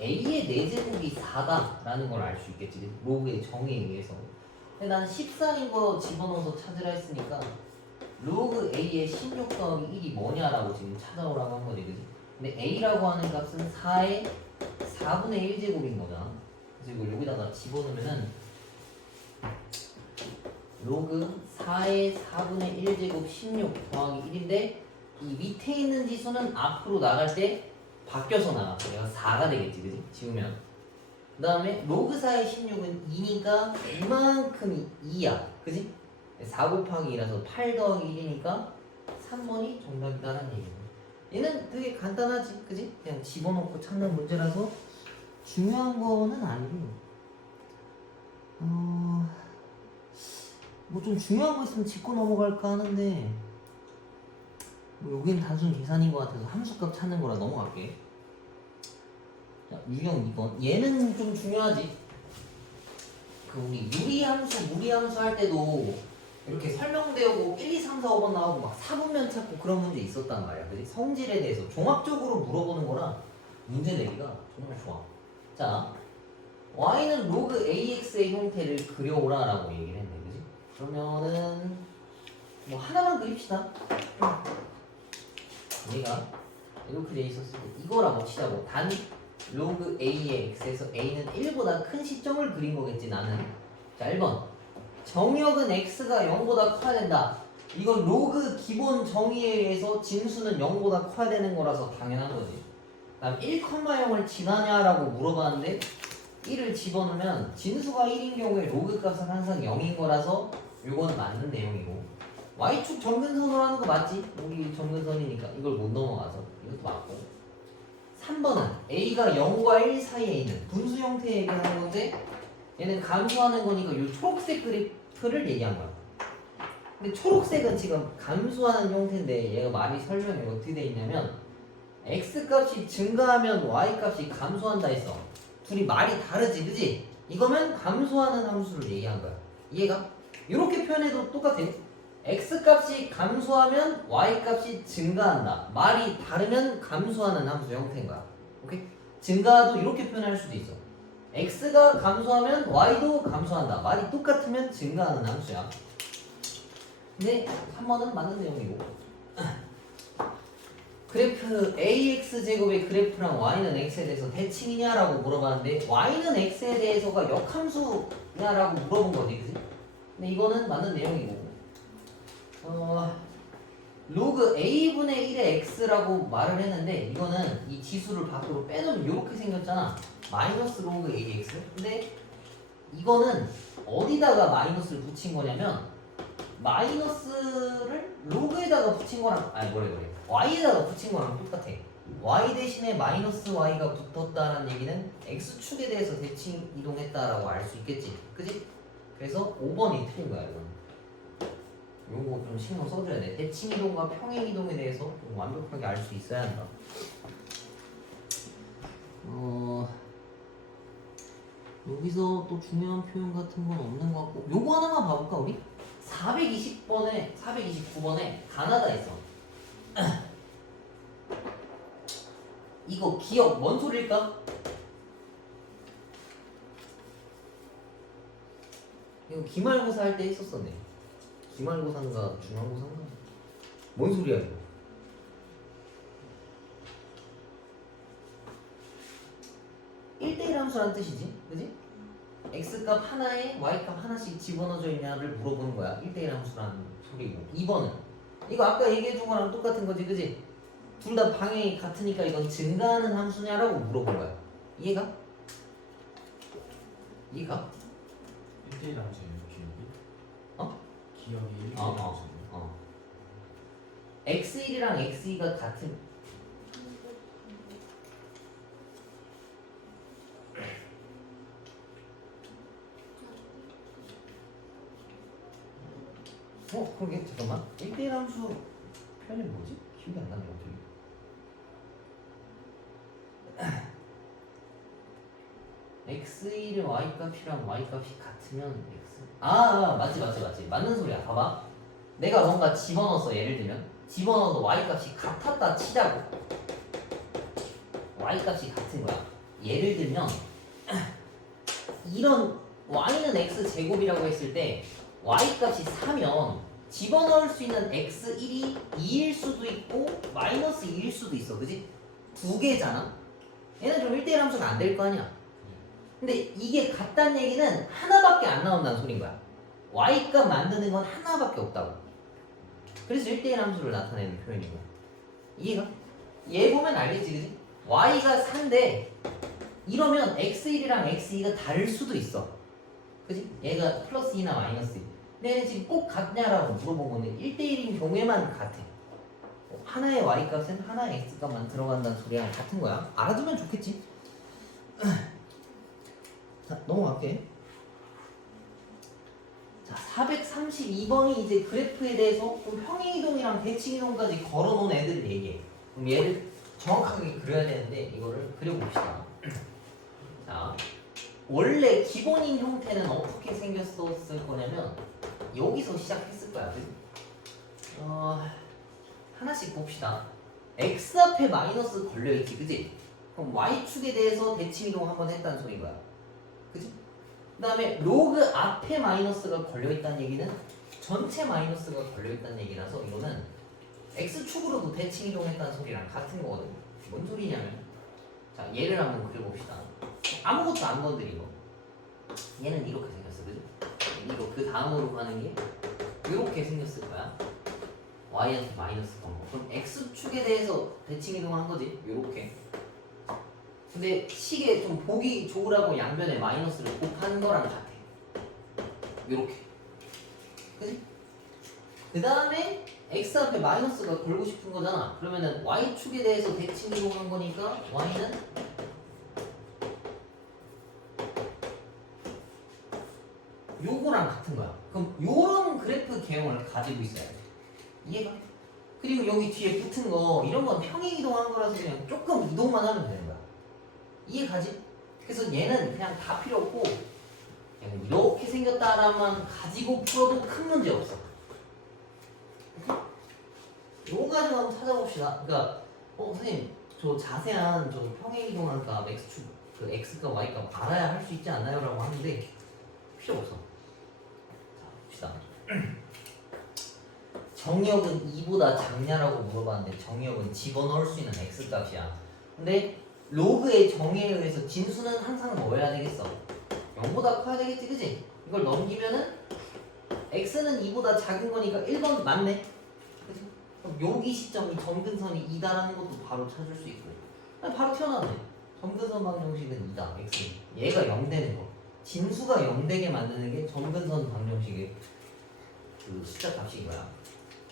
a의 4제곱이 4다라는 걸 알 수 있겠지. 로그의 정의에 의해서. 근데 나는 14인 거 집어넣어서 찾으라 했으니까 로그 a의 16 더하기 1이 뭐냐라고 지금 찾아오라고 한 거지, 그지? 근데 a라고 하는 값은 4의 4분의 1제곱인 거잖아. 그래서 이걸 여기다가 집어넣으면은 로그 4의 4분의 1제곱 16 더하기 1인데 이 밑에 있는 지수는 앞으로 나갈 때 바뀌어서 나가. 그래서 4가 되겠지, 그지? 지우면. 그 다음에 로그 4의 16은 2니까 이만큼이 2야, 그지? 4 곱하기 2라서 8 더하기 1이니까 3번이 정답이다라는 얘기야. 얘는 되게 간단하지, 그지? 그냥 집어넣고 찾는 문제라서 중요한 거는 아니고 뭐 좀 중요한 거 있으면 짚고 넘어갈까 하는데 뭐 여긴 단순 계산인 것 같아서 함수값 찾는 거라 넘어갈게. 자, 유형 2번. 얘는 좀 중요하지. 그 우리 유리함수, 무리함수 할 때도 이렇게 설명되고 1, 2, 3, 4, 5번 나오고 막 사분면 찾고 그런 문제 있었단 말이야. 그지? 성질에 대해서 종합적으로 물어보는 거라 문제 내기가 정말 좋아. 자, y는 로그 ax의 형태를 그려오라 라고 얘기를 했네. 그지? 그러면은 뭐 하나만 그립시다. 얘가 이렇게 돼 있었을 때 이거라고 치자고. 단 로그 a의 x에서 a는 1보다 큰 시점을 그린 거겠지 나는. 자, 1번 정역은 x가 0보다 커야 된다. 이건 로그 기본 정의에 의해서 진수는 0보다 커야 되는 거라서 당연한 거지. 다음 1,0을 지나냐라고 물어봤는데 1을 집어넣으면 진수가 1인 경우에 로그 값은 항상 0인 거라서 이건 맞는 내용이고, y축 점근선으로 하는 거 맞지? 여기 점근선이니까 이걸 못 넘어가서 이것도 맞고. 3번은 a가 0과 1 사이에 있는 분수 형태 얘기하는 건데 얘는 감소하는 거니까 이 초록색 그래프를 얘기한 거야. 근데 초록색은 지금 감소하는 형태인데 얘가 말이 설명이 어떻게 돼 있냐면 x값이 증가하면 y값이 감소한다 했어. 둘이 말이 다르지, 그지? 이거면 감소하는 함수를 얘기한 거야. 이해가? 이렇게 표현해도 똑같아. x값이 감소하면 y값이 증가한다. 말이 다르면 감소하는 함수 형태인 거야. 오케이? 증가도 이렇게 표현할 수도 있어. x가 감소하면 y도 감소한다. 말이 똑같으면 증가하는 함수야. 근데 3번은 맞는 내용이고 그래프 ax제곱의 그래프랑 y는 x에 대해서 대칭이냐라고 물어봤는데 y는 x에 대해서가 역함수냐라고 물어본 거지, 그치? 근데 이거는 맞는 내용이고 로그 a분의 1의 x라고 말을 했는데 이거는 이 지수를 밖으로 빼놓으면 이렇게 생겼잖아. 마이너스 로그 ax. 근데 이거는 어디다가 마이너스를 붙인 거냐면 마이너스를 로그에다가 붙인 거랑 y에다가 붙인 거랑 똑같아. y 대신에 마이너스 y가 붙었다는 얘기는 x축에 대해서 대칭 이동했다라고 알 수 있겠지, 그지? 그래서 5번이 틀린 거야. 이건 요거 좀 신경 써줘야 돼. 대칭 이동과 평행 이동에 대해서 좀 완벽하게 알 수 있어야 한다. 여기서 또 중요한 표현 같은 건 없는 것 같고 요거 하나만 봐볼까 우리? 429번에 가나다 있어. 이거 기억 뭔 소리일까? 이거 기말고사 할 때 했었었네. 기말고사인가 중간고사인가? 뭔 소리야 이거? (1대1) 함수라는 뜻이지, 그지? x값 하나에 y값 하나씩 집어넣어져 있냐를 물어보는 거야. 1대1 함수라는 소리고. 2번은 이거 아까 얘기해준 거랑 똑같은 거지, 그지? 둘 다 방향이 같으니까 이건 증가하는 함수냐라고 물어본 거야. 이해가? 이해가? 1대1 함수예요, 기억이? 어? 기억이 1대1 함수예요. x1이랑 x2가 같은 그러게 잠깐만. 1대1 함수 표현이 뭐지? 기억이 안 나네 어떻게. x1의 y값이랑 y값이 같으면 x 맞지 맞는 소리야. 봐봐, 내가 뭔가 집어넣었어. 예를 들면 집어넣어도 y값이 같았다 치자고. y값이 같은 거야. 예를 들면 이런 y는 x제곱이라고 했을 때 y 값이 4면 집어넣을 수 있는 x1이 2일 수도 있고 마이너스 2일 수도 있어. 그지? 두 개잖아. 얘는 좀 1대1 함수가 안 될 거 아니야. 근데 이게 같다는 얘기는 하나밖에 안 나온다는 소린 거야. y 값 만드는 건 하나밖에 없다고. 그래서 1대1 함수를 나타내는 표현인 거야. 이해가? 얘 보면 알겠지, 그지? y가 4인데 이러면 x1이랑 x2가 다를 수도 있어. 그지? 얘가 플러스 2나 마이너스 2. 근데 얘는 지금 꼭 같냐라고 물어본 건데 1대1인 경우에만 같아. 하나의 y값은 하나의 x값만 들어간다는 소리랑 같은 거야. 알아두면 좋겠지? 자, 넘어갈게. 자, 432번이 이제 그래프에 대해서 좀 평행이동이랑 대칭이동까지 걸어놓은 애들 얘기해. 그럼 얘를 정확하게 그려야 되는데 이거를 그려봅시다. 자, 원래 기본인 형태는 어떻게 생겼었을 거냐면 여기서 시작했을 거야. 그치? 하나씩 봅시다. x 앞에 마이너스 걸려있지, 그지? 그럼 y축에 대해서 대칭이동 한번 했다는 소린 거야. 그지? 그 다음에 로그 앞에 마이너스가 걸려있다는 얘기는 전체 마이너스가 걸려있다는 얘기라서 이거는 x축으로도 대칭이동했다는 소리랑 같은 거거든. 뭔 소리냐면 자, 얘를 한번 그려봅시다. 아무것도 안 건드리고 얘는 이렇게 생겼어, 그지? 이거 그 다음으로 가는 게 이렇게 생겼을 거야. y한테 마이너스 건 거. 그럼 x축에 대해서 대칭이동한 거지, 요렇게. 근데 식에 좀 보기 좋으라고 양변에 마이너스를 곱한 거랑 같아. 요렇게. 그지? 그 다음에 x 앞에 마이너스가 걸고 싶은 거잖아. 그러면은 y축에 대해서 대칭이동한 거니까 y는 요거랑 같은 거야. 그럼 요런 그래프 개형을 가지고 있어야 돼. 이해가? 그리고 여기 뒤에 붙은 거 이런 건 평행이동한 거라서 그냥 조금 이동만 하면 되는 거야. 이해가지? 그래서 얘는 그냥 다 필요 없고 그냥 이렇게 생겼다라만 가지고 풀어도 큰 문제 없어. 요거 가지고 한번 찾아봅시다. 그러니까 선생님 저 자세한 저 평행이동한 값 x축 그 x값 y값 알아야 할 수 있지 않나요? 라고 하는데 필요 없어. 자 봅시다. 정역은 2보다 작냐라고 물어봤는데 정역은 집어넣을 수 있는 x값이야. 근데 로그의 정의에 의해서 진수는 항상 뭐여야 되겠어? 0보다 커야 되겠지, 그지? 이걸 넘기면은 x는 2보다 작은 거니까 1번 맞네. 그치? 그럼 여기 시점이 점근선이 2다라는 것도 바로 찾을 수 있고 바로 튀어나왔네. 점근선 방정식은 2다, x. 얘가 0 되는 거. 진수가 0 되게 만드는 게 점근선 방정식의 그 숫자 값인 거야.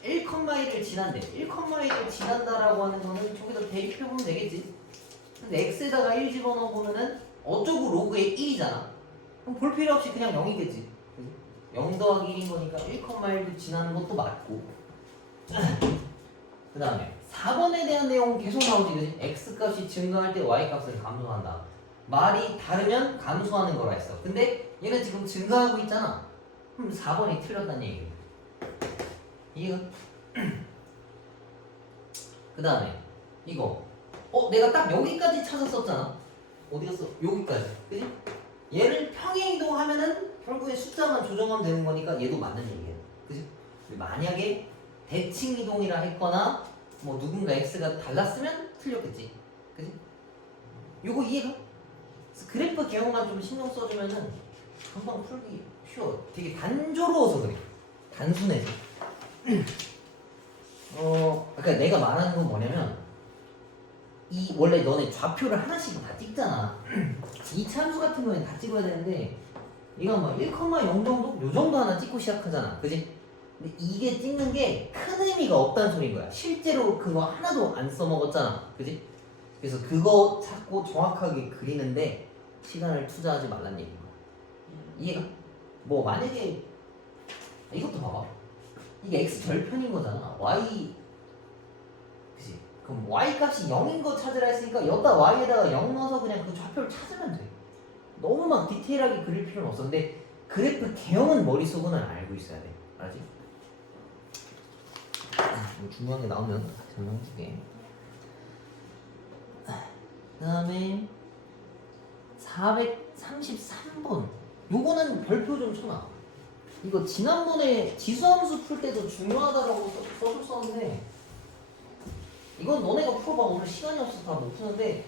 1,1을 지난대. 1,1을 지난다라고 하는 거는 저기다 대입해보면 되겠지. 근데 x에다가 1 집어넣어 보면은 어쩌고 로그의 1이잖아. 그럼 볼 필요 없이 그냥 0이겠지. 0 더하기 1인 거니까 1,1도 지나는 것도 맞고. 그 다음에 4번에 대한 내용은 계속 나오지, 그지? x값이 증가할 때 y값은 감소한다. 말이 다르면 감소하는 거라 했어. 근데 얘는 지금 증가하고 있잖아. 그럼 4번이 틀렸다는 얘기야. 이해가? 그 다음에 이거 내가 딱 여기까지 찾았었잖아. 어디 갔어? 여기까지. 그지? 얘를 평행이동하면은 결국에 숫자만 조정하면 되는 거니까 얘도 맞는 얘기야. 그지? 만약에 대칭이동이라 했거나 뭐 누군가 x가 달랐으면 틀렸겠지. 그지? 요거 이해가? 그래서 그래프 개형만 좀 신경 써주면은 금방 풀기 쉬워. 되게 단조로워서 그래. 단순해서. 그러니까 내가 말하는 건 뭐냐면 이 원래 너네 좌표를 하나씩 다 찍잖아. 이 참수 같은 거는 다 찍어야 되는데 이건 뭐 1,0 정도? 요 정도 하나 찍고 시작하잖아. 그지? 근데 이게 찍는 게 큰 의미가 없다는 소린 거야. 실제로 그거 하나도 안 써먹었잖아. 그지? 그래서 그거 찾고 정확하게 그리는데 시간을 투자하지 말란 얘기인 거야. 이해가? 뭐 만약에 이것도 봐봐. 이게 x 절편인 거잖아. y 그치? 그럼 y 값이 0인 거 찾으라 했으니까 여기다 y에다가 0 넣어서 그냥 그 좌표를 찾으면 돼. 너무 막 디테일하게 그릴 필요는 없어. 근데 그래프 개형은 머릿속은 알고 있어야 돼. 알지? 뭐 중요한 게 나오면 설명해줄게. 그 다음에 433번 요거는 별표 좀 쳐놔. 이거 지난번에 지수함수 풀 때도 중요하다라고 써줬었는데 이건 너네가 풀어봐. 오늘 시간이 없어서 다 못 푸는데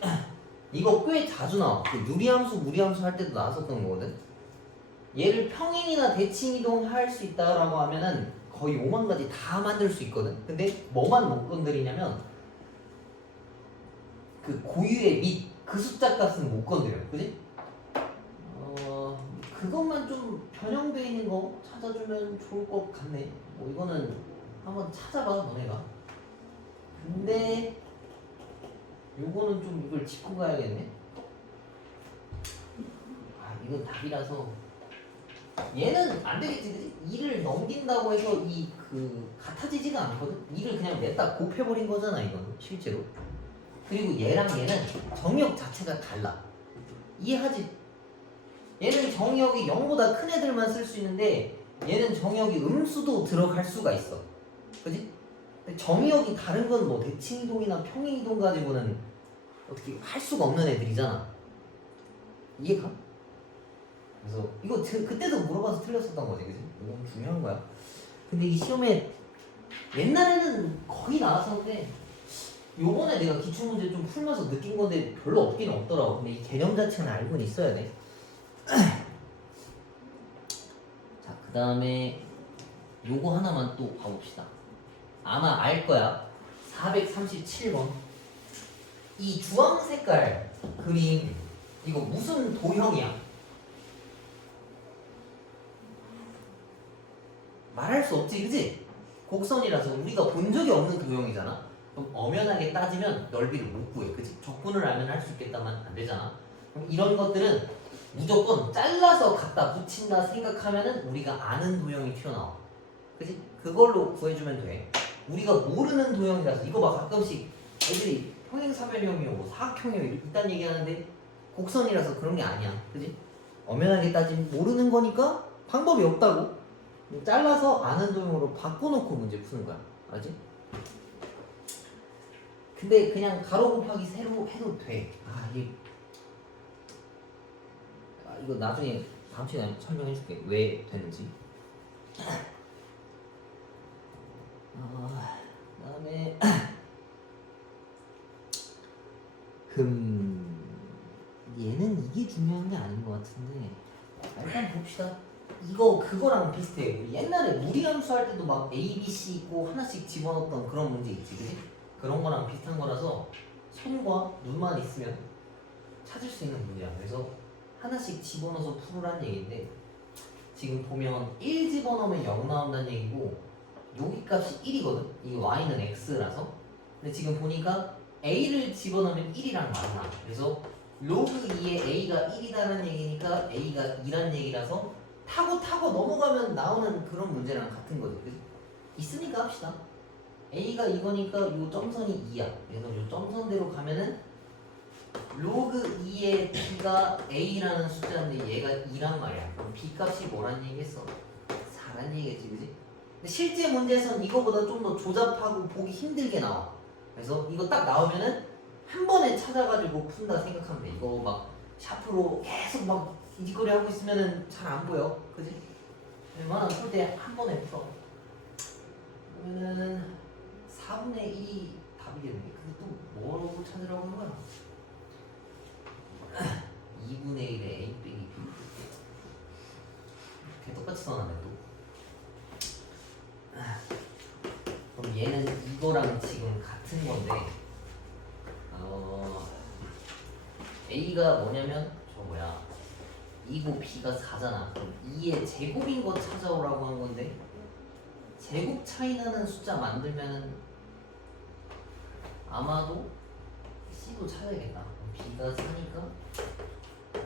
이거 꽤 자주 나와. 그 유리함수 무리함수 할 때도 나왔었던 거거든. 얘를 평행이나 대칭이동 할 수 있다라고 하면은 거의 5만 가지 다 만들 수 있거든. 근데 뭐만 못 건드리냐면 그 고유의 밑 그 숫자 값은 못 건드려. 그지? 그것만 좀 변형돼 있는 거 찾아주면 좋을 것 같네. 뭐 이거는 한번 찾아봐 너네가. 근데 요거는 좀 이걸 짚고 가야겠네. 아 이건 답이라서 얘는 안 되겠지, 그지? 2를 넘긴다고 해서 이 그 같아지지가 않거든. 2를 그냥 냈다 곱해버린 거잖아 이거는 실제로. 그리고 얘랑 얘는 정의역 자체가 달라. 이해하지? 얘는 정의역이 0보다 큰 애들만 쓸 수 있는데 얘는 정의역이 음수도 들어갈 수가 있어. 그지? 근데 정의역이 다른 건 뭐 대칭이동이나 평행이동 가지고는 어떻게 할 수가 없는 애들이잖아. 이해가? 그래서 이거 그때도 물어봐서 틀렸었던 거지, 그지? 이건 중요한 거야. 근데 이 시험에 옛날에는 거의 나왔었는데 요번에 내가 기출문제 좀 풀면서 느낀 건데 별로 없긴 없더라고. 근데 이 개념 자체는 알고는 있어야 돼. 자, 그 다음에 요거 하나만 또 봐봅시다. 아마 알 거야. 437번. 이 주황 색깔 그림 이거 무슨 도형이야? 말할 수 없지, 그지? 곡선이라서 우리가 본 적이 없는 도형이잖아. 그럼 엄연하게 따지면 넓이를 못 구해, 그지? 적분을 알면 할 수 있겠다만 안 되잖아. 그럼 이런 것들은 무조건 잘라서 갖다 붙인다 생각하면은 우리가 아는 도형이 튀어나와, 그지? 그걸로 구해주면 돼. 우리가 모르는 도형이라서 이거 봐, 가끔씩 애들이 평행사변형이요, 뭐 사각형이요 이딴 얘기하는데 곡선이라서 그런 게 아니야, 그지? 엄연하게 따지면 모르는 거니까 방법이 없다고. 잘라서 아는 도형으로 바꿔놓고 문제 푸는 거야, 알지? 근데 그냥 가로 곱하기 세로 해도 돼. 이거 나중에 다음 시간에 설명해줄게 왜 되는지. 그다음에 얘는 이게 중요한 게 아닌 것 같은데 일단 봅시다. 이거 그거랑 비슷해. 우리 옛날에 무리함수 할 때도 막 A, B, C 있고 하나씩 집어넣었던 그런 문제 있지, 그지? 그런 거랑 비슷한 거라서 손과 눈만 있으면 찾을 수 있는 문제야. 그래서 하나씩 집어넣어서 풀으란 얘기인데 지금 보면 1 집어넣으면 0 나온다는 얘기고 여기 값이 1이거든. 이 y는 x라서. 근데 지금 보니까 a를 집어넣으면 1이랑 맞나. 그래서 로그 2에 a가 1이다는 얘기니까 a가 2란 얘기라서 타고 넘어가면 나오는 그런 문제랑 같은 거죠. 그치? 있으니까 합시다. a가 이거니까 요 점선이 2야. 그래서 요 점선대로 가면은 로그 2의 b가 a라는 숫자인데 얘가 2란 말이야. 그럼 b 값이 뭐란 얘기겠어? 4란 얘기겠지, 그지? 근데 실제 문제에서는 이거보다 좀 더 조잡하고 보기 힘들게 나와. 그래서 이거 딱 나오면은 한 번에 찾아가지고 푼다 생각하면 돼. 이거 막 샤프로 계속 막 이짓거리 하고 있으면은 잘 안 보여, 그지? 웬만하면 풀 때 한 번에 풀어. 그러면은 4분의 1이 답이겠네. 근데 또 뭐라고 찾으라고 하는 거야? 2분의 1에 a 빼기 b. 이렇게 똑같이 써놨네 또. 그럼 얘는 이거랑 지금 같은 건데 a가 뭐냐면 저 뭐야 2고 b가 4잖아. 그럼 2의 제곱인 거 찾아오라고 한 건데 제곱 차이 나는 숫자 만들면은 아마도 c도 찾아야겠다. b가 4니까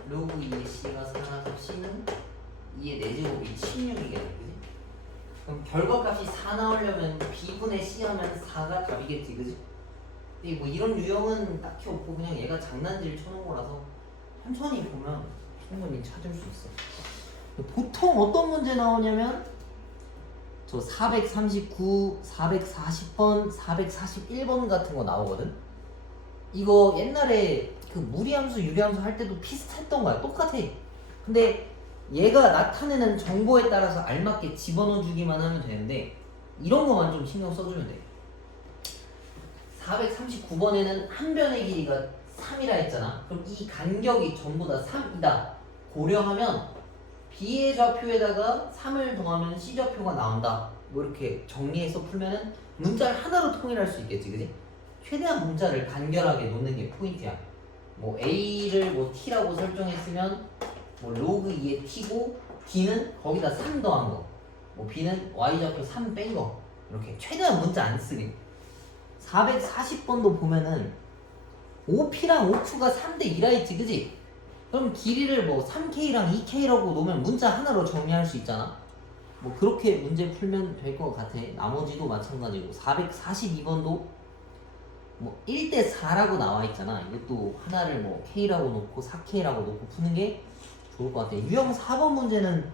로그 2의 c가 4라서 c는 2의 4제곱이 16이겠네, 그지? 그럼 결과값이 4 나오려면 b분의 c 하면 4가 답이겠지, 그지? 근데 뭐 이런 유형은 딱히 없고 그냥 얘가 장난질 쳐놓은 거라서 천천히 보면 충분히 찾을 수 있어. 보통 어떤 문제 나오냐면 저 439, 440번, 441번 같은 거 나오거든? 이거 옛날에 그 무리함수 유리함수 할 때도 비슷했던 거야. 똑같아. 근데 얘가 나타내는 정보에 따라서 알맞게 집어넣어 주기만 하면 되는데 이런 거만 좀 신경 써주면 돼. 439번에는 한 변의 길이가 3이라 했잖아. 그럼 이 간격이 전부 다 3이다 고려하면 B의 좌표에다가 3을 더하면 C 좌표가 나온다. 뭐 이렇게 정리해서 풀면은 문자를 하나로 통일할 수 있겠지, 그지? 최대한 문자를 간결하게 놓는 게 포인트야. 뭐 A를 뭐 T라고 설정했으면 뭐 로그 2의 T고 D는 거기다 3 더한 거. 뭐 B는 Y좌표 3 뺀 거. 이렇게 최대한 문자 안 쓰게. 440번도 보면은 OP랑 OQ가 3대 2라 했지, 그지? 그럼 길이를 뭐 3K랑 2K라고 놓으면 문자 하나로 정리할 수 있잖아. 뭐 그렇게 문제 풀면 될 것 같아. 나머지도 마찬가지고 442번도 뭐 1대 4라고 나와 있잖아. 이것도 하나를 뭐 K라고 놓고 4K라고 놓고 푸는 게 좋을 것 같아. 유형 4번 문제는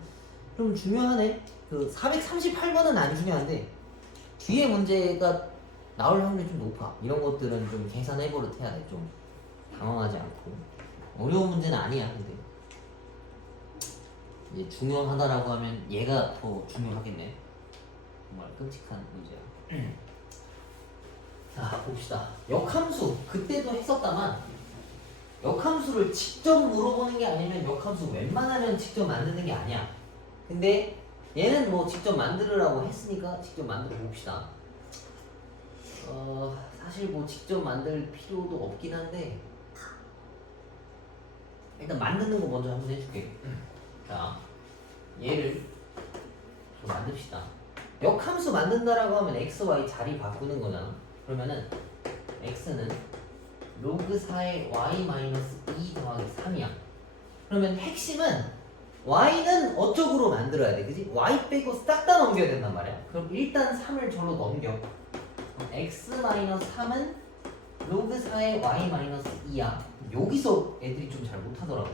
좀 중요하네. 그 438번은 안 중요한데 뒤에 문제가 나올 확률이 좀 높아. 이런 것들은 좀 계산해 버릇 해야 돼. 좀 당황하지 않고. 어려운 문제는 아니야. 근데 이제 중요하다라고 하면 얘가 더 중요하겠네. 정말 끔찍한 문제야. 자, 봅시다. 역함수 그때도 했었다만 역함수를 직접 물어보는 게 아니면 역함수 웬만하면 직접 만드는 게 아니야. 근데 얘는 뭐 직접 만들으라고 했으니까 직접 만들어 봅시다. 사실 뭐 직접 만들 필요도 없긴 한데 일단 만드는 거 먼저 한번 해줄게. 자, 얘를 좀 만듭시다. 역함수 만든다라고 하면 x, y 자리 바꾸는 거잖아. 그러면은 x는 로그 4의 y-2 더하기 3이야. 그러면 핵심은 y는 어쪽으로 만들어야 돼, 그지? y 빼고 싹 다 넘겨야 된단 말이야. 그럼 일단 3을 절로 넘겨. 그럼 x-3은 로그 4의 y-2야. 여기서 애들이 좀 잘 못하더라고.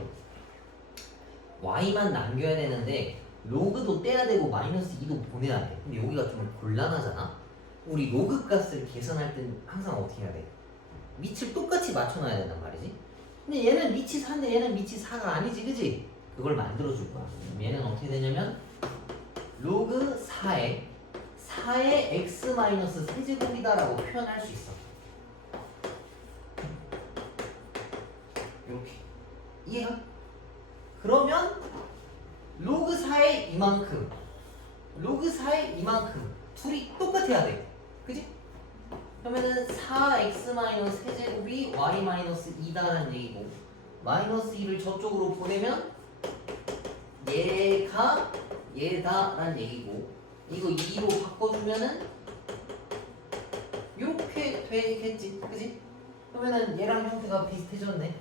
y만 남겨야 되는데 로그도 떼야 되고 마이너스 2도 보내야 돼. 근데 여기가 좀 곤란하잖아. 우리 로그 값을 계산할 땐 항상 어떻게 해야 돼? 밑을 똑같이 맞춰놔야 된단 말이지. 근데 얘는 밑이 4인데 얘는 밑이 4가 아니지, 그지? 그걸 만들어줄 거야. 그럼 얘는 어떻게 되냐면 로그 4의 x-세제곱이다라고 표현할 수 있어. 이렇게. 이해가? 그러면 로그 4의 이만큼 로그 4의 이만큼 둘이 똑같아야 돼. 그지? 그러면은 4x-세제곱이 y-2다라는 얘기고 마이너스 2를 저쪽으로 보내면 얘가 얘다라는 얘기고 이거 2로 바꿔주면은 이렇게 되겠지. 그지? 그러면은 얘랑 형태가 비슷해졌네.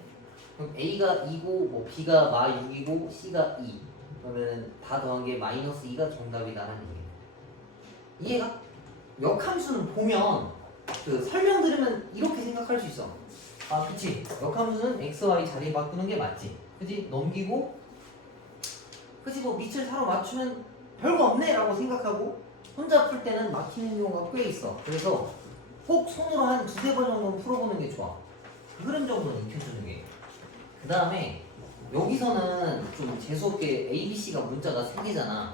그럼 A가 2고 뭐 B가 -6이고 C가 2 그러면은 다 더한 게 -2가 정답이다라는 얘기야. 이해가? 역함수는 보면 그 설명 들으면 이렇게 생각할 수 있어. 아, 그치? 역함수는 x, y 자리 바꾸는 게 맞지? 그치? 넘기고 그치? 뭐 밑을 사로 맞추면 별거 없네 라고 생각하고 혼자 풀 때는 막히는 경우가 꽤 있어. 그래서 꼭 손으로 한 2-3번 정도는 풀어보는 게 좋아. 그 흐름 정도는 익혀주는 게. 그 다음에 여기서는 좀 재수없게 ABC가 문자가 3개잖아.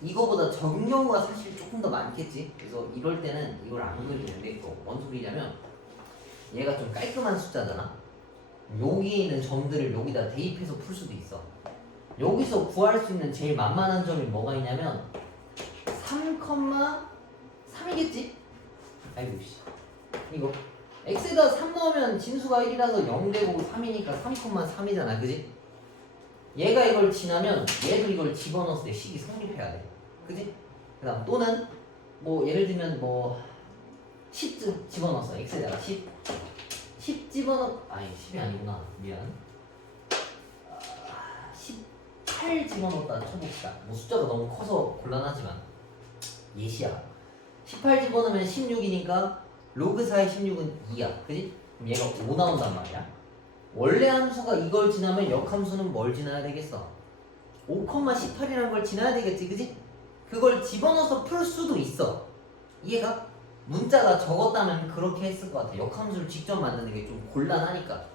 이거보다 적은 경우가 사실 조금 더 많겠지. 그래서 이럴 때는 이걸 안 그리면 되겠고. 뭔 소리냐면 얘가 좀 깔끔한 숫자잖아. 여기 있는 점들을 여기다 대입해서 풀 수도 있어. 여기서 구할 수 있는 제일 만만한 점이 뭐가 있냐면 3,3이겠지? 아이고 씨. 이거 x에다 3 넣으면 진수가 1이라서 0되고 3이니까 3,3이잖아. 그지? 얘가 이걸 지나면 얘도 이걸 집어넣었을 때 식이 성립해야 돼. 그지? 그 다음 또는 뭐 예를 들면 뭐 10 집어넣었어. x에다가 10 아니 10이 아니구나. 미안. 18 집어넣었다 쳐봅시다. 뭐 숫자가 너무 커서 곤란하지만 예시야. 18 집어넣으면 16이니까 로그 4의 16은 2야. 그지? 그럼 얘가 5 나온단 말이야. 원래 함수가 이걸 지나면 역함수는 뭘 지나야 되겠어? 5,18이라는 걸 지나야 되겠지, 그지? 그걸 집어넣어서 풀 수도 있어. 이해가? 문자가 적었다면 그렇게 했을 것 같아. 역함수를 직접 만드는 게 좀 곤란하니까.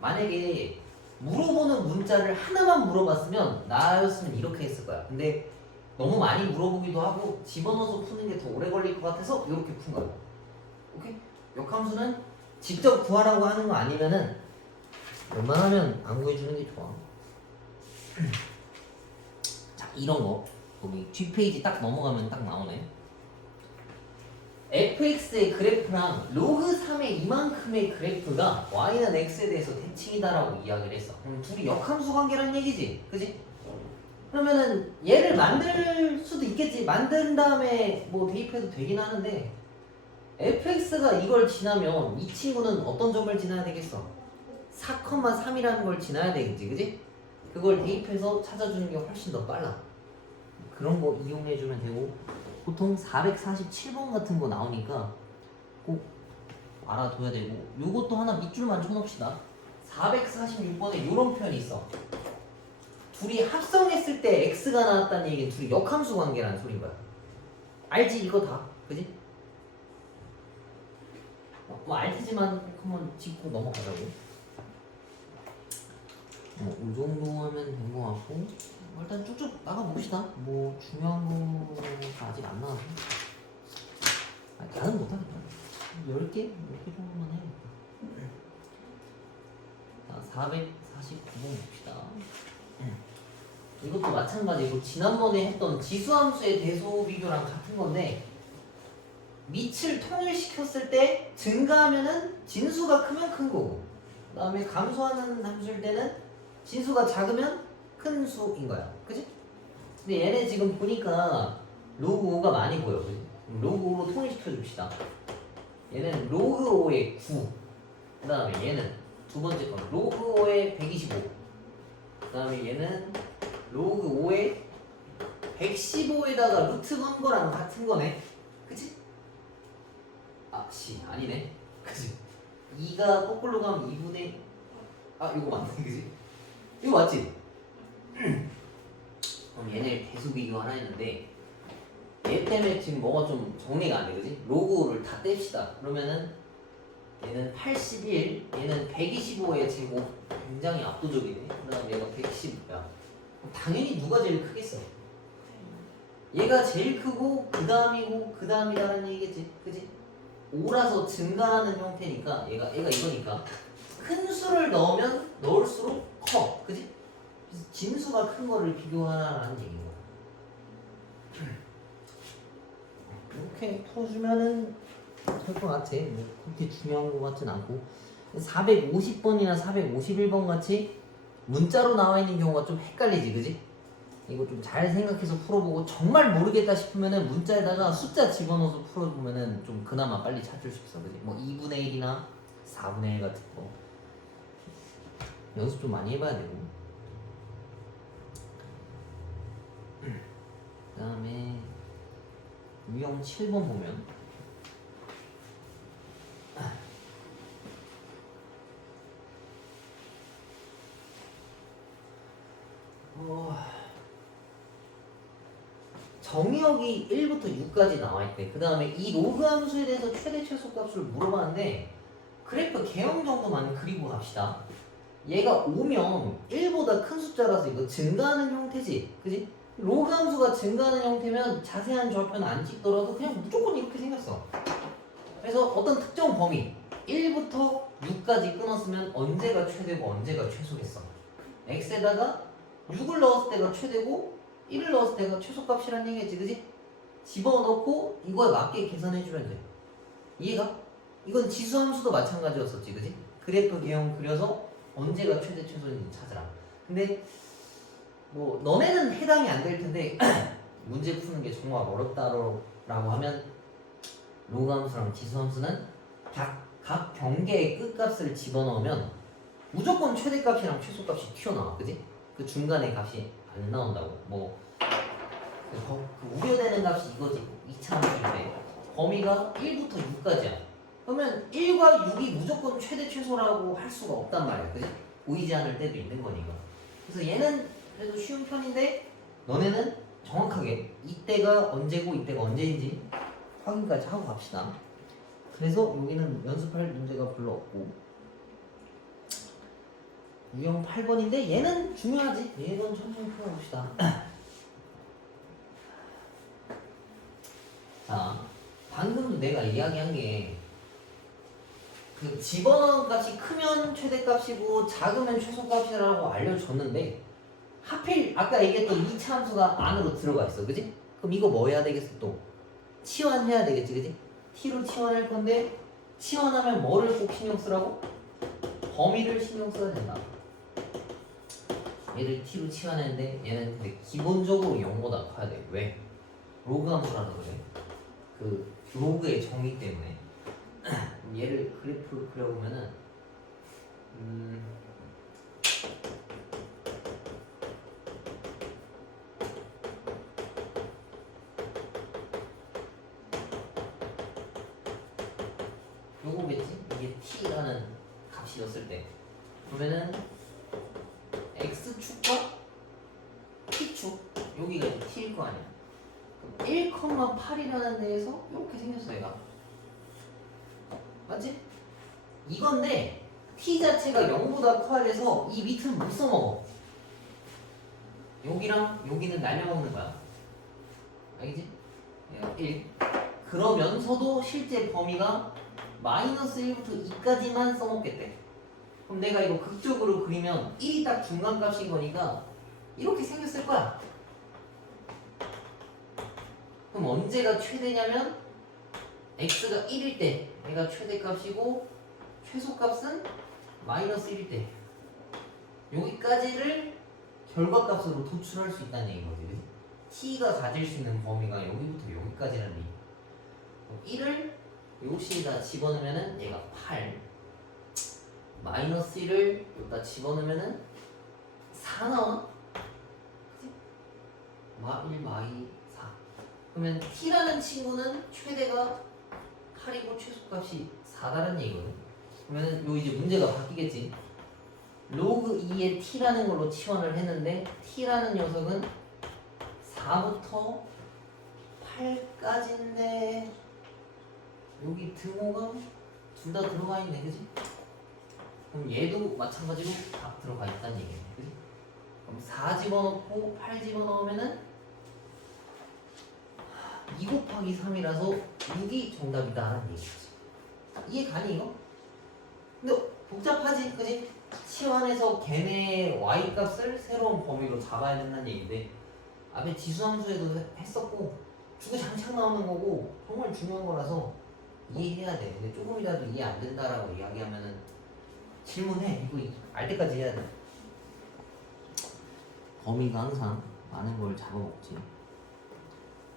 만약에 물어보는 문자를 하나만 물어봤으면 나였으면 이렇게 했을 거야. 근데 너무 많이 물어보기도 하고 집어넣어서 푸는 게 더 오래 걸릴 것 같아서 이렇게 푼 거야. 오케이? 역함수는 직접 구하라고 하는 거 아니면은 웬만하면 안 구해주는 게 좋아. 자, 이런 거 여기 뒷페이지 딱 넘어가면 딱 나오네. fx의 그래프랑 로그 3의 이만큼의 그래프가 y는 x에 대해서 대칭이다라고 이야기를 했어. 그럼 둘이 역함수 관계라는 얘기지, 그지? 그러면은 얘를 만들 수도 있겠지. 만든 다음에 뭐 대입해도 되긴 하는데 fx가 이걸 지나면 이 친구는 어떤 점을 지나야 되겠어? 4,3이라는 걸 지나야 되겠지, 그지? 그걸 대입해서 찾아주는 게 훨씬 더 빨라. 그런 거 이용해주면 되고, 보통 447번 같은 거 나오니까 꼭 알아둬야 되고, 요것도 하나 밑줄만 쳐놓읍시다. 446번에 요런 표현이 있어. 둘이 합성했을 때 x가 나왔다는 얘기는 둘이 역함수 관계라는 소린 거야. 알지? 이거 다, 그지? 뭐 알지만 한번 짚고 넘어가자고. 이 정도 하면 된 거 같고, 일단 쭉쭉 나가봅시다. 뭐 중요한 거가 아직 안 나와서 다는 못하겠다. 10개? 10개 정도만 해야겠다. 자, 449번 봅시다. 이것도 마찬가지고 지난번에 했던 지수함수의 대소 비교랑 같은 건데, 밑을 통일시켰을 때 증가하면은 진수가 크면 큰 거고, 그 다음에 감소하는 함수일 때는 진수가 작으면 큰 수인 거야, 그지? 근데 얘네 지금 보니까 로그 5가 많이 보여, 그지? 로그 5로 통일시켜 줍시다. 얘는 로그 5의 9, 그 다음에 얘는 두 번째 건 로그 5의 125, 그 다음에 얘는 로그 5의 115에다가 루트 건 거랑 같은 거네, 그치? 아니네, 그치? 2가 거꾸로 가면 2분의 이거 맞네, 그치? 이거 맞지? 그럼 얘네 대수 비교 하나 했는데, 얘 때문에 지금 뭐가 좀 정리가 안 돼, 그지? 로그를 다 뗍시다. 그러면은 얘는 81, 얘는 125의 제곱, 굉장히 압도적이네. 그 다음 얘가 115야. 당연히 누가 제일 크겠어? 얘가 제일 크고 그 다음이고 그 다음이라는 얘기겠지, 그지? 5라서 증가하는 형태니까 얘가 이거니까 큰 수를 넣으면 넣을수록 커, 그지? 그래서 진수가 큰 거를 비교하라는 얘기인 거야. 이렇게 풀어주면은 될 것 같아. 뭐 그렇게 중요한 것 같진 않고, 450번이나 451번 같이 문자로 나와 있는 경우가 좀 헷갈리지, 그지? 이거 좀 잘 생각해서 풀어보고, 정말 모르겠다 싶으면은 문자에다가 숫자 집어넣어서 풀어보면은 좀 그나마 빨리 찾을 수 있어, 그지? 뭐 2분의 1이나 4분의 1 같은 거 연습 좀 많이 해봐야 되고. 그 다음에 유형 7번 보면 정의역이 1부터 6까지 나와있대. 그 다음에 이 로그 함수에 대해서 최대 최소값을 물어봤는데, 그래프 개형 정도만 그리고 갑시다. 얘가 5면 1보다 큰 숫자라서 이거 증가하는 형태지, 그지? 로그 함수가 증가하는 형태면 자세한 좌표는 안 찍더라도 그냥 무조건 이렇게 생겼어. 그래서 어떤 특정 범위 1부터 6까지 끊었으면 언제가 최대고 언제가 최소겠어? x에다가 6을 넣었을 때가 최대고 1을 넣었을 때가 최소값이란 얘기겠지, 그지? 집어넣고 이거에 맞게 계산해주면 돼. 이해가? 이건 지수함수도 마찬가지였었지, 그지? 그래프 개형 그려서 언제가 최대 최소인지 찾으라. 근데 뭐 너네는 해당이 안 될 텐데 문제 푸는 게 정말 어렵다라고 하면, 로그 함수랑 지수 함수는 각 경계의 끝값을 집어넣으면 무조건 최대값이랑 최소값이 튀어나와, 그지? 그 중간에 값이 안 나온다고. 뭐 그 우려되는 값이 이거지. 2차 함수인데 범위가 1부터 6까지야. 그러면 1과 6이 무조건 최대 최소라고 할 수가 없단 말이야, 그지? 보이지 않을 때도 있는 거니까. 그래서 얘는 그래도 쉬운 편인데, 너네는 정확하게 이때가 언제고 이때가 언제인지 확인까지 하고 갑시다. 그래서 여기는 연습할 문제가 별로 없고 유형 8번인데 얘는 중요하지. 얘는 천천히 풀어봅시다. 자, 방금도 내가 이야기한 게 그 집어넣은 값이 크면 최대값이고 작으면 최소값이라고 알려줬는데 하필 아까 얘기했던 2차 함수가 안으로 들어가 있어. 그지? 그럼 이거 뭐 해야 되겠어 또? 치환해야 되겠지. 그지? t로 치환할 건데 치환하면 뭐를 꼭 신경 쓰라고? 범위를 신경 써야 된다. 얘를 t로 치환했는데 얘는 근데 기본적으로 0보다 커야 돼. 왜? 로그 함수라서 그래. 그 로그의 정의 때문에. 얘를 그래프로 그려보면은 요거겠지? 이게 t라는 값이었을 때 그러면은 x축과 t축 여기가 이제 t일 거 아니야. 1,8이라는 데에서 이렇게 생겼어 얘가. 맞지? 이건데 t 자체가 0보다 커야 돼서 이 밑은 못 써먹어. 여기랑 여기는 날려먹는 거야. 알겠지? 얘가 1 그러면서도 실제 범위가 마이너스 1부터 2까지만 써먹겠대. 그럼 내가 이거 극적으로 그리면 1이 딱 중간값인 거니까 이렇게 생겼을 거야. 그럼 언제가 최대냐면 x가 1일 때 얘가 최대값이고 최소값은 마이너스 1일 때 여기까지를 결과값으로 도출할 수 있다는 얘기거든. t가 가질 수 있는 범위가 여기부터 여기까지라는 얘기. 1을 요시에다 집어넣으면은 얘가 8 마이너스 1을 여기다 집어넣으면은 4 나오나? 그치? 마1 마이 4 그러면 t라는 친구는 최대가 8이고 최소값이 4다는 얘기거든. 그러면은 요 이제 문제가 바뀌겠지. 로그 2에 t라는 걸로 치환을 했는데 t라는 녀석은 4부터 8까지인데 여기 등호가 둘 다 들어가 있네. 그지? 그럼 얘도 마찬가지로 다 들어가 있다는 얘기네. 그지? 그럼 4 집어넣고 8 집어넣으면은 2 곱하기 3이라서 6이 정답이다라는 얘기지. 이해 가니 이거? 근데 복잡하지? 그지? 치환해서 걔네 y 값을 새로운 범위로 잡아야 된다는 얘기인데 앞에 지수함수에도 했었고 주구장창 나오는 거고 정말 중요한 거라서 이해해야 돼. 근데 조금이라도 이해 안 된다라고 이야기하면은 질문해. 이거 알 때까지 해야 돼. 범위가 항상 많은 걸 잡아먹지.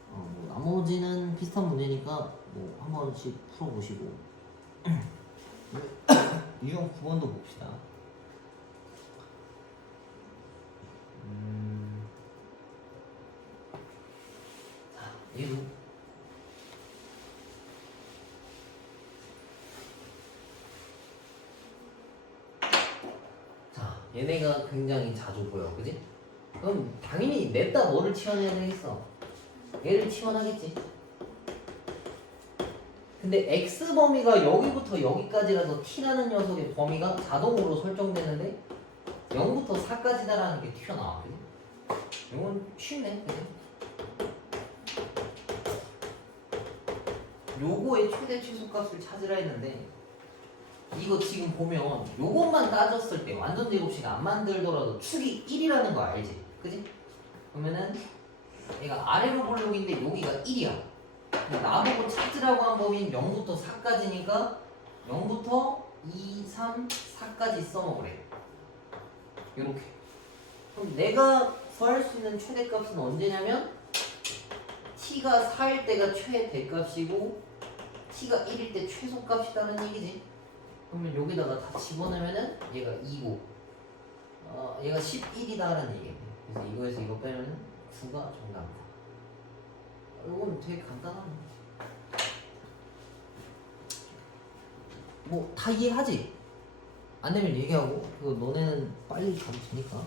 뭐 나머지는 비슷한 문제니까 뭐 한 번씩 풀어보시고 유형 9번도 봅시다. 자, 얘도 자, 얘네가 굉장히 자주 보여. 그지? 그럼 당연히 냅다 뭐를 치환해야 되겠어? 얘를 치환하겠지. 근데 x 범위가 여기부터 여기까지라서 t라는 녀석의 범위가 자동으로 설정되는데 0부터 4까지다라는 게 튀어나와. 그지? 이건 쉽네. 그지? 요거의 최대 최소값을 찾으라 했는데 이거 지금 보면 요것만 따졌을 때 완전 제곱식 안 만들더라도 축이 1이라는 거 알지? 그지? 그러면은 얘가 아래로 볼록인데 여기가 1이야. 나보고 찾으라고 한 범위는 0부터 4까지니까 0부터 2, 3, 4까지 써먹으래. 요렇게. 그럼 내가 구할 수 있는 최대값은 언제냐면 t가 4일 때가 최대값이고 t가 1일 때 최소값이라는 얘기지. 그러면 여기다가 다 집어넣으면은 얘가 2고 얘가 11이다라는 얘기네. 그래서 이거에서 이거 빼면 9가 정답이다. 이건 되게 간단하네. 뭐 다 이해하지? 안 되면 얘기하고 그거 너네는 빨리 가도 되니까.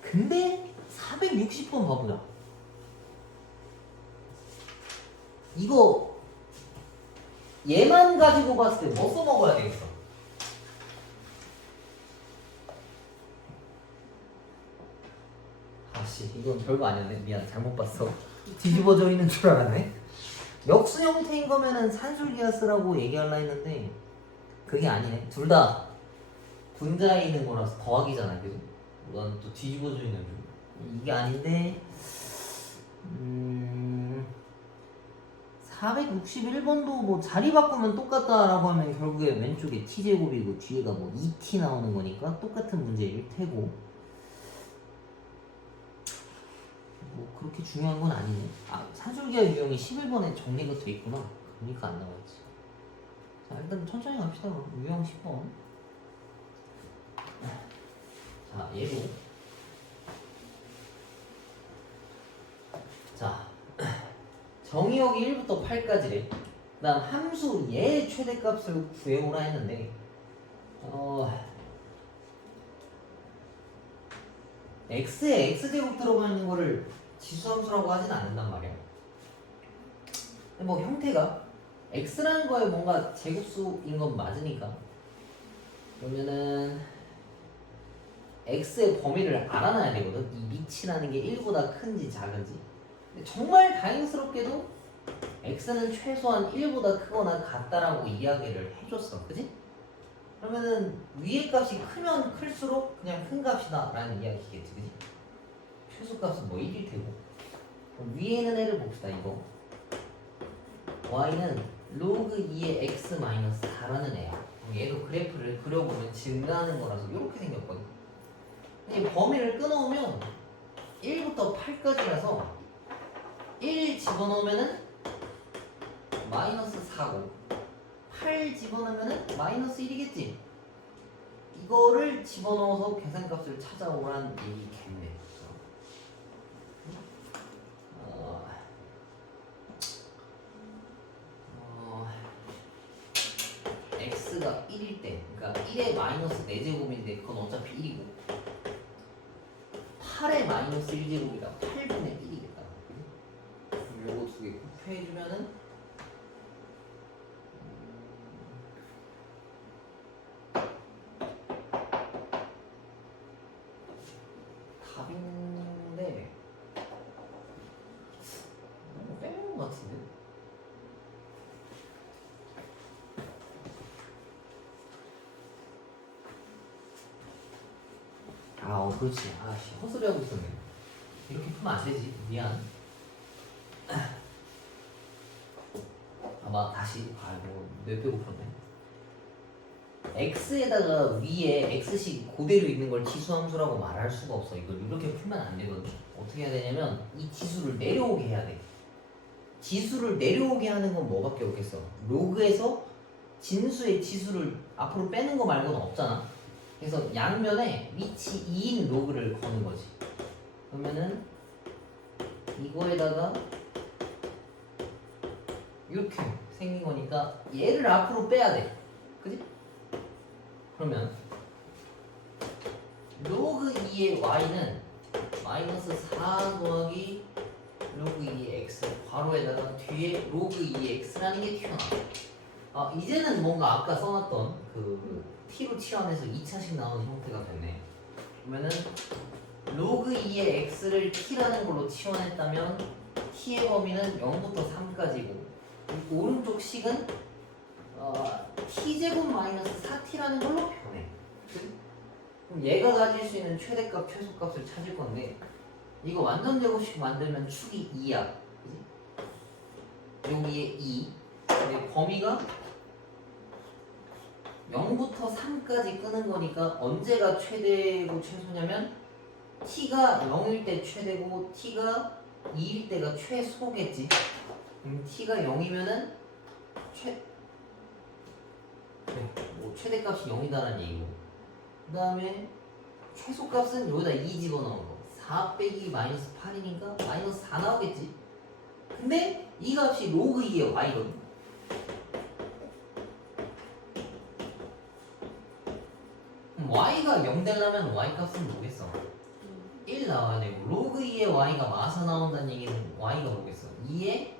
근데 460번 봐보자. 이거 얘만 가지고 봤을 때 뭐 써먹어야 되겠어? 아씨 이건 별거 아니었네. 미안 잘못 봤어. 뒤집어져 있는 줄 알았네. 역수 형태인 거면은 산술기하 쓰라고 얘기하려 했는데 그게 아니네. 둘 다 분자에 있는 거라서 더하기잖아. 그죠? 넌 또 뒤집어져 있는 줄. 이게 아닌데 461번도 뭐 자리 바꾸면 똑같다라고 하면 결국에 왼쪽에 t제곱이고 뒤에가 뭐 2t 나오는 거니까 똑같은 문제일 테고 뭐 그렇게 중요한 건 아니네. 아 산술기하 유형이 11번에 정리가 돼 있구나. 그러니까 안 나와있지. 자 일단 천천히 갑시다. 그럼 유형 10번. 자 얘도 자 정의역이 1부터 8까지래. 그 다음 함수 얘의 최대값을 구해오라 했는데 x에 x제곱 들어가 있는 거를 지수함수라고 하진 않는단 말이야. 근데 뭐 형태가 x라는 거에 뭔가 제곱수인 건 맞으니까 그러면은 x의 범위를 알아놔야 되거든. 이 밑이라는 게 1보다 큰지 작은지. 근데 정말 다행스럽게도 x는 최소한 1보다 크거나 같다라고 이야기를 해줬어. 그지? 그러면은 위의 값이 크면 클수록 그냥 큰 값이다 라는 이야기겠지. 그지? 최소값은 뭐 1일 테고. 그럼 위에 있는 애를 봅시다. 이거 y는 로그 2의 x 마이너스 4라는 애야. 얘도 그래프를 그려보면 증가하는 거라서 이렇게 생겼거든. 이 범위를 끊어오면 1부터 8까지라서 1 집어넣으면은 마이너스 4고 8 집어넣으면은 마이너스 1이겠지. 이거를 집어넣어서 계산값을 찾아오란 얘기겠네. x가 1일 때, 그러니까 1의 마이너스 4제곱인데 그건 어차피 1이고 8의 마이너스 1제곱이라 8분의 1이겠다. 그럼 요거 두 개 곱해주면은 답인데 빼는 것 같은데? 그렇지. 아씨 헛소리 하고 있었네. 이렇게 풀면 안 되지. 미안. 아마 다시 몇 빼고 풀었네. x에다가 위에 x식 그대로 있는 걸 지수함수라고 말할 수가 없어. 이걸 이렇게 풀면 안 되거든. 어떻게 해야 되냐면 이 지수를 내려오게 해야 돼. 지수를 내려오게 하는 건 뭐밖에 없겠어. 로그에서 진수의 지수를 앞으로 빼는 거 말고는 없잖아. 그래서 양면에 위치 2인 로그를 거는 거지. 그러면은 이거에다가 이렇게 생긴 거니까 얘를 앞으로 빼야 돼. 그지? 그러면 로그 2의 y는 마이너스 4 더하기 로그 2의 x 괄호에다가 뒤에 로그 2의 x라는 게 튀어나와. 이제는 뭔가 아까 써놨던 그 t로 치환해서 2차식 나오는 형태가 됐네. 그러면은 로그 2의 x를 t라는 걸로 치환했다면 t의 범위는 0부터 3까지고 오른쪽 식은 t제곱 마이너스 4t라는 걸로 변해. 그럼 얘가 가질 수 있는 최대값, 최소값을 찾을 건데 이거 완전 제곱식 만들면 축이 2야. 그지? 여기에 2. 근데 범위가 0부터 3까지 끄는 거니까 언제가 최대고 최소냐면 t가 0일 때 최대고 t가 2일 때가 최소겠지. t가 0이면은 뭐 최대값이 0이다라는 얘기고 그 다음에 최소값은 여기다 2 집어넣은 거 4 빼기 마이너스 8이니까 마이너스 4 나오겠지. 근데 이 값이 로그 2의 y거든. y가 0 되려면 y값은 뭐겠어? 1 나와야 되고 로그 2의 y가 마서 나온다는 얘기는 y가 뭐겠어? 2의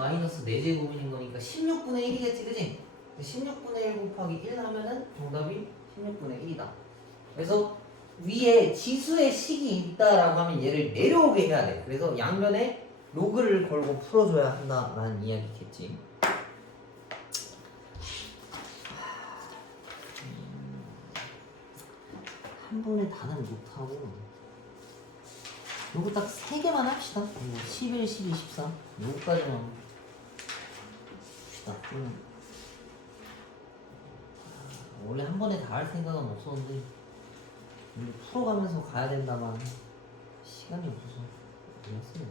마이너스 4제곱인 거니까 16분의 1이겠지, 그지? 16분의 1 곱하기 1 하면은 정답이 16분의 1이다. 그래서 위에 지수의 식이 있다라고 하면 얘를 내려오게 해야 돼. 그래서 양변에 로그를 걸고 풀어줘야 한다라는 이야기겠지. 한 번에 다는 못하고 요거 딱 3개만 합시다. 11, 12, 13 요거까지만 합시다. 원래 한 번에 다 할 생각은 없었는데 이제 풀어가면서 가야 된다만 시간이 없어서 그랬어요.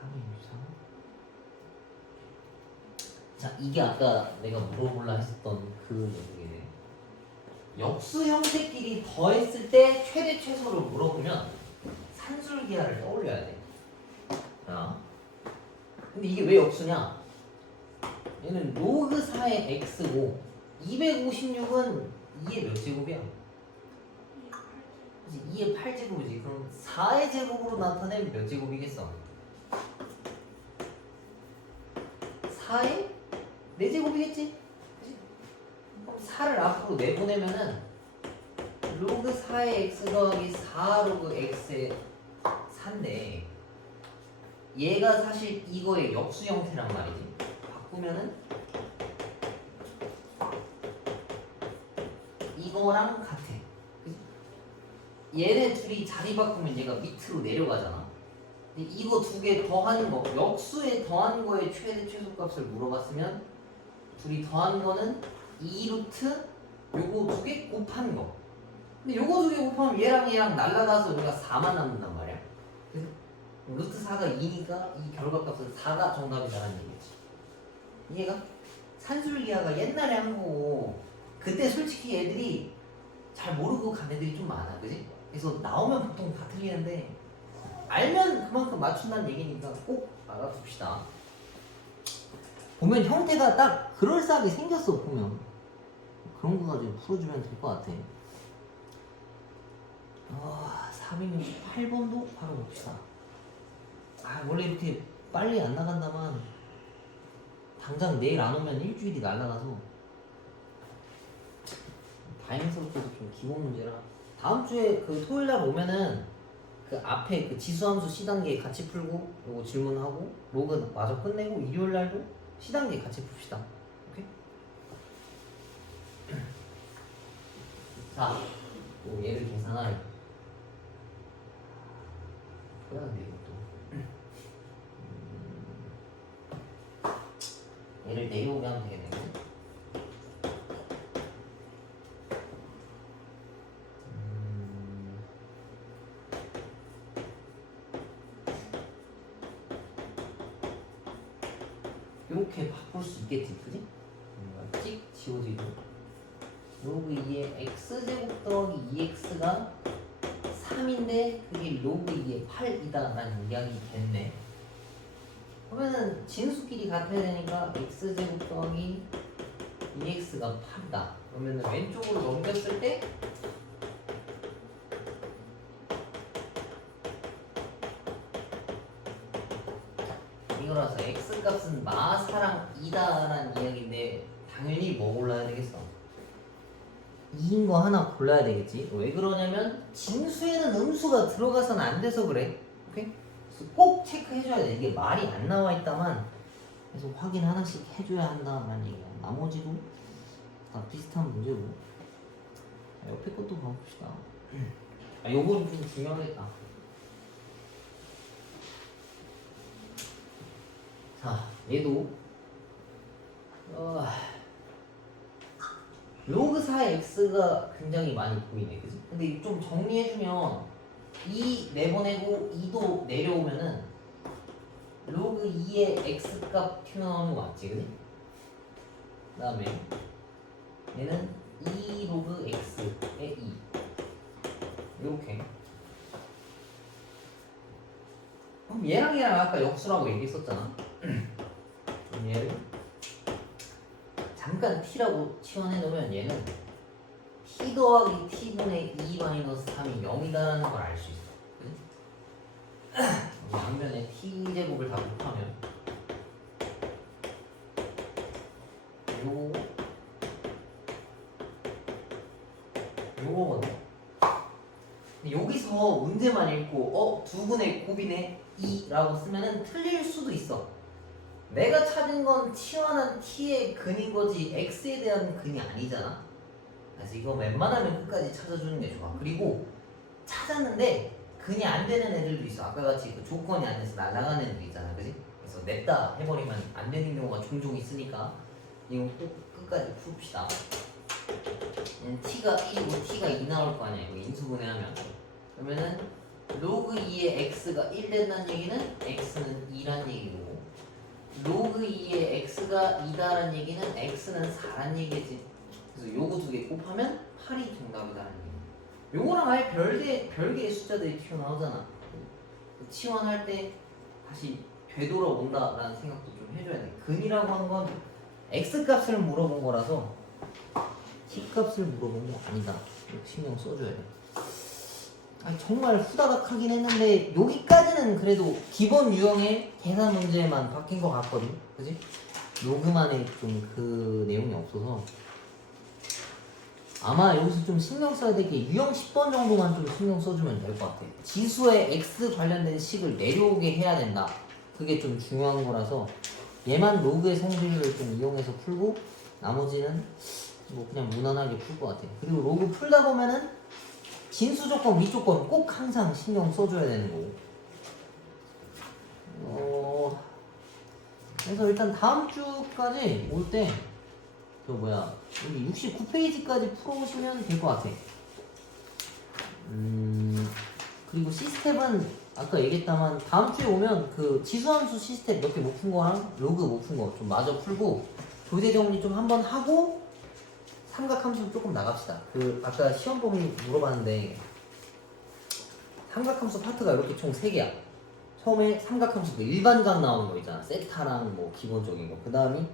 363. 자, 이게 아까 내가 물어볼라 했었던 그 얘기네. 역수 형태끼리 더했을 때 최대 최소를 물어보면 산술기하를 떠올려야 돼. 자, 근데 이게 왜 역수냐? 얘는 로그 4의 x고 256은 2의 몇 제곱이야? 2의 8제곱이지. 그럼 4의 제곱으로 나타내면 몇 제곱이겠어? 4의 4제곱이겠지? 그럼 4를 앞으로 내보내면은 로그 4의 x 더하기 4 로그 x의 4인데 얘가 사실 이거의 역수 형태란 말이지. 바꾸면은 이거랑 같아. 그치? 얘네 둘이 자리 바꾸면 얘가 밑으로 내려가잖아. 근데 이거 두 개 더한 거, 역수에 더한 거의 최대 최소값을 물어봤으면 둘이 더한 거는 2루트 요거 두 개 곱한 거. 근데 요거 두 개 곱하면 얘랑 날라가서 여기가 4만 남는단 말이야. 그래서 루트 4가 2니까 이 결과값은 4가 정답이다라는 얘기지. 이해가? 산술기하가 옛날에 한 거고 그때 솔직히 애들이 잘 모르고 간 애들이 좀 많아, 그지? 그래서 나오면 보통 다 틀리는데 알면 그만큼 맞춘다는 얘기니까 꼭 알아둡시다. 보면 형태가 딱 그럴싸하게 생겼어. 보면 그런 거 가지고 풀어주면 될 것 같아. 468번도 바로 봅시다. 원래 이렇게 빨리 안 나간다만 당장 내일 안 오면 일주일이 날아가서 다행스럽게도 좀 기본 문제라 다음 주에 그 토요일 날 오면은 그 앞에 그 지수함수 C단계 같이 풀고 요거 질문하고 로그 마저 끝내고 일요일 날도 C단계 같이 풉시다. 오케이? 자, 또 얘를 계산할 뭐야 근데 이것도 얘를 내려오게 하면 되겠네. 이렇게 바꿀 수 있겠지, 그지? 찍 지워지고 로그 2의 x제곱 더하기 2x가 3인데 그게 로그 2의 8이다 라는 이야기 됐네. 그러면은 진수끼리 같아야 되니까 x제곱 더하기 2x가 8이다. 그러면은 왼쪽으로 넘겼을 때 이거라서 x값은 마사랑 2다라는 이야기인데 당연히 뭐 골라야 되겠어? 2인 거 하나 골라야 되겠지. 왜 그러냐면 진수에는 음수가 들어가서는 안 돼서 그래. 오케이? 그래서 꼭 체크해줘야 돼. 이게 말이 안 나와 있다만 계속 확인 하나씩 해줘야 한다라는 얘기야. 나머지도 다 비슷한 문제고. 옆에 것도 봐봅시다. 요건 좀 중요하겠다. 자, 얘도 로그 4의 x가 굉장히 많이 보이네, 그지? 근데 좀 정리해주면 2 내보내고 2도 내려오면은 로그 2의 x값 튀어나오는 거 맞지, 그지? 그 다음에 얘는 2 로그 x의 2 이렇게. 그럼 얘랑 아까 역수라고 얘기했었잖아. 그럼 얘를 잠깐 t라고 치환해놓으면 얘는 t 더하기 t분의 2 마이너스 3이 0이다라는 걸 알 수 있어. 그치? 양면에 t제곱을 다 곱하면 요거거든. 근데 여기서 문제만 읽고 두근의 곱이네 2라고 쓰면은 틀릴 수도 있어. 내가 찾은 건 t와는 t의 근인 거지 x에 대한 근이 아니잖아. 그래서 이거 웬만하면 끝까지 찾아주는 게 좋아. 그리고 찾았는데 근이 안 되는 애들도 있어. 아까 같이 그 조건이 안 돼서 날아가는 애들 있잖아, 그지? 그래서 냈다 해버리면 안 되는 경우가 종종 있으니까 이거 꼭 끝까지 풉시다. t가 1이고 t가 2 나올 거 아니야. 이거 인수분해하면 그러면은 로그 2의 x가 1 된다는 얘기는 x는 2란 얘기고, 로그 2의 x가 2다라는 얘기는 x는 4란 얘기지. 그래서 요거 두 개 곱하면 8이 정답이다라는 얘기. 요거랑 아예 별개의 숫자들이 튀어나오잖아. 치환할 때 다시 되돌아온다라는 생각도 좀 해줘야 돼. 근이라고 하는 건 x 값을 물어본 거라서 t 값을 물어본 거 아니다. 신경 써줘야 돼. 아니, 정말 후다닥 하긴 했는데 여기까지는 그래도 기본 유형의 계산 문제만 바뀐 것 같거든, 그지? 로그만의 좀 그 내용이 없어서 아마 여기서 좀 신경 써야 될 게 유형 10번 정도만 좀 신경 써주면 될 것 같아. 지수의 x 관련된 식을 내려오게 해야 된다. 그게 좀 중요한 거라서 얘만 로그의 성질을 좀 이용해서 풀고 나머지는 뭐 그냥 무난하게 풀 것 같아. 그리고 로그 풀다 보면은 진수 조건, 위 조건 꼭 항상 신경 써줘야 되는 거고. 그래서 일단 다음 주까지 올 때 여기 69페이지까지 풀어오시면 될 것 같아. 그리고 시스템은 아까 얘기했다만 다음 주에 오면 그 지수함수 시스템 몇 개 못 푼 거랑 로그 못 푼 거 좀 마저 풀고 교재 정리 좀 한번 하고 삼각함수 조금 나갑시다. 그 아까 시험 범위 물어봤는데 삼각함수 파트가 이렇게 총 3개야. 처음에 삼각함수 그 일반각 나오는 거 있잖아. 세타랑 뭐 기본적인 거. 그 다음이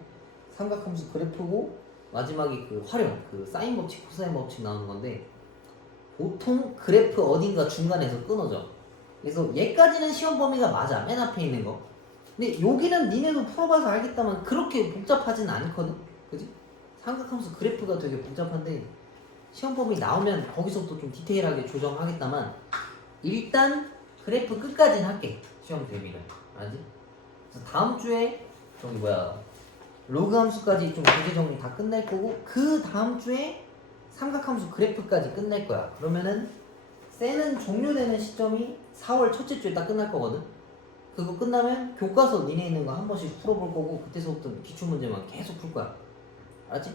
삼각함수 그래프고 마지막이 그 활용, 그 사인 법칙, 코사인 법칙 나오는 건데 보통 그래프 어딘가 중간에서 끊어져. 그래서 얘까지는 시험 범위가 맞아. 맨 앞에 있는 거. 근데 여기는 니네도 풀어봐서 알겠다만 그렇게 복잡하진 않거든. 그지? 삼각함수 그래프가 되게 복잡한데 시험 범위 나오면 거기서부터 좀 디테일하게 조정하겠다만 일단 그래프 끝까지는 할게. 시험 대비를. 알지? 그래서 다음 주에 로그 함수까지 좀 교재 정리 다 끝낼 거고 그 다음 주에 삼각함수 그래프까지 끝낼 거야. 그러면은 셀은 종료되는 시점이 4월 첫째 주에 딱 끝날 거거든. 그거 끝나면 교과서 니네 있는 거 한 번씩 풀어볼 거고 그때서부터 기출문제만 계속 풀 거야. 알았지?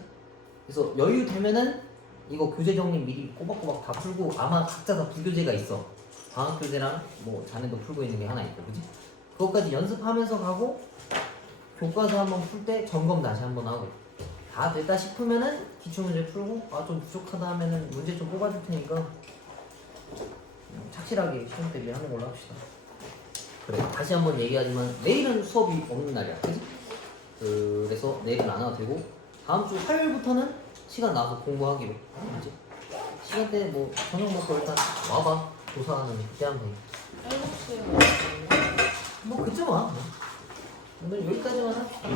그래서 여유 되면은 이거 교재 정리 미리 꼬박꼬박 다 풀고 아마 각자 다 부교재가 있어. 방학 교재랑 뭐 자네도 풀고 있는 게 하나 있고, 그지? 그것까지 연습하면서 가고 교과서 한번 풀 때 점검 다시 한번 하고 다 됐다 싶으면은 기출문제 풀고 좀 부족하다 하면은 문제 좀 뽑아줄 테니까 착실하게 시험 대비 하는 걸로 합시다. 그래, 다시 한번 얘기하지만 내일은 수업이 없는 날이야, 그지? 그래서 내일은 안 와도 되고 다음 주 화요일부터는 시간 나서 공부하기로, 알지? 시간대 뭐 저녁 먹고 일단 와봐. 조사하는 그때 하면 돼. 뭐 그쯤 와. 오늘 여기까지만 합시다.